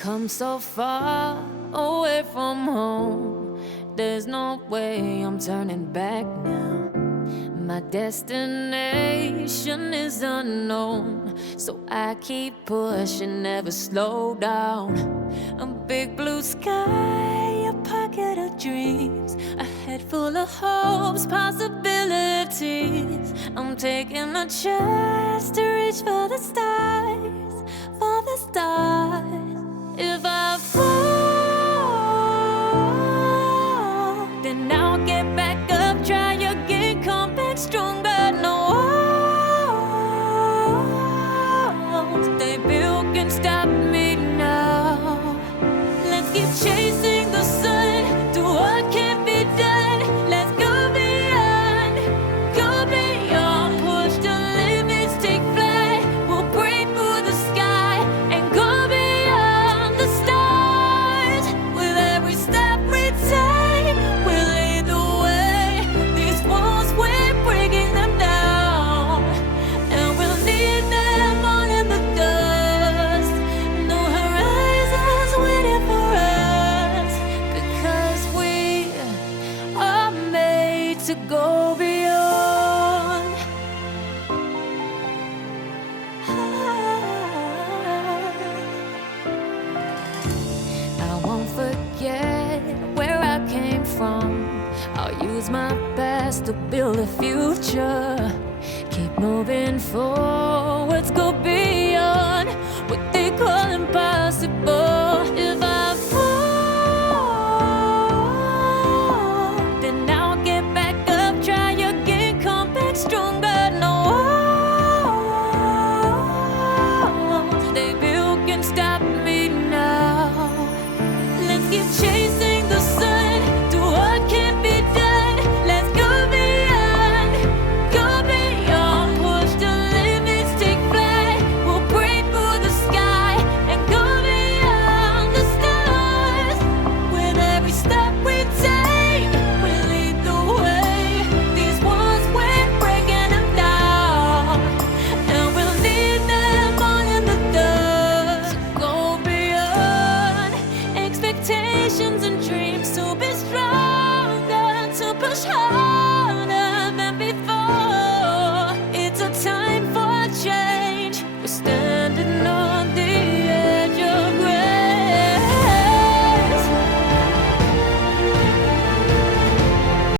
come so far away from home. There's no way I'm turning back now. My destination is unknown, so I keep pushing, never slow down. A big blue sky, a pocket of dreams, a head full of hopes, possibilities. I'm taking a chance to reach for the stars, for the stars. If I fall, then I'll get back up, try again, come back stronger. No walls they built can stop me now. Let's keep chasing the sun, do what can't be done. Let's go beyond, push the limits, take flight. We'll break through the sky and go beyond the stars. With every step we take, we'll lead the way. These walls, we're breaking them down, and we'll leave them all in the dust. No horizons waiting for us, because we are made to go beyond. I won't forget where I came from. I'll use my best to build a future. Keep moving forwards, go beyond what they call impossible. If I fall, then I'll get back up, try again, come back stronger. No walls they built can stop me now. Let's keep chasing the sun, do what can't be done. Let's go beyond, push the limits, take flight. We'll break through the sky and go beyond the stars. With every step we take, we lead the way. These walls, we're breaking them down, and we'll leave them all in the dust. Go beyond expectations and dreams, to be stronger, to push hard.